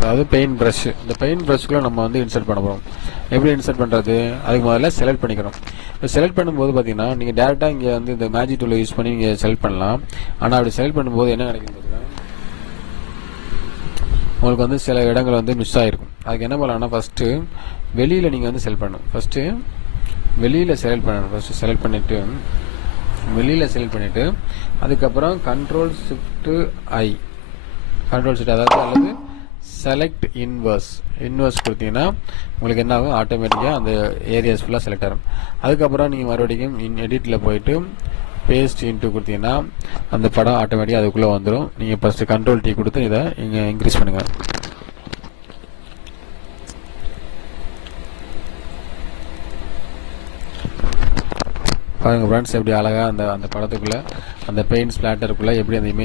அதாவது paint brush. இந்த paint ப்ரஷ்க்குள்ளே நம்ம வந்து இன்சர்ட் பண்ண போகிறோம். எப்படி இன்சர்ட் பண்ணுறது? அதுக்கு முதல்ல செலக்ட் பண்ணிக்கிறோம். இப்போ செலக்ட் பண்ணும்போது பார்த்தீங்கன்னா நீங்கள் டேரெக்டாக இங்கே வந்து இந்த மேஜிக் டூலை யூஸ் பண்ணி நீங்கள் செலக்ட் பண்ணலாம். ஆனால் அப்படி செலக்ட் பண்ணும்போது என்ன கிடைக்கும் பார்த்தீங்கன்னா உங்களுக்கு வந்து சில இடங்கள் வந்து மிஸ் ஆகிருக்கும். அதுக்கு என்ன பண்ணலாம்னா ஃபஸ்ட்டு வெளியில் நீங்கள் வந்து செலக்ட் பண்ணணும். ஃபஸ்ட்டு வெளியில் செலக்ட் பண்ணணும். ஃபஸ்ட்டு செலக்ட் பண்ணிவிட்டு அதுக்கப்புறம் கண்ட்ரோல் ஷிஃப்ட் ஐ அதாவது அல்லது செலக்ட் இன்வர்ஸ் கொடுத்தீங்கன்னா உங்களுக்கு என்ன ஆகும், ஆட்டோமேட்டிக்காக அந்த ஏரியாஸ் ஃபுல்லாக செலக்ட் ஆகும். அதுக்கப்புறம் நீங்கள் மறுபடியும் எடிட்டில் போயிட்டு பேஸ்ட் இன்ட்டு கொடுத்தீங்கன்னா அந்த படம் ஆட்டோமேட்டிக்காக அதுக்குள்ளே வந்துடும். நீங்கள் ஃபஸ்ட்டு கண்ட்ரோல் T கொடுத்து இதை இங்கே இன்க்ரீஸ் பண்ணுங்கள். பாருங்கள் ஃப்ரெண்ட்ஸ், எப்படி அழகாக அந்த படத்துக்குள்ளே அந்த பெயிண்ட் ஸ்பிளாட்டருக்குள்ளே எப்படி அந்த இமேஜ்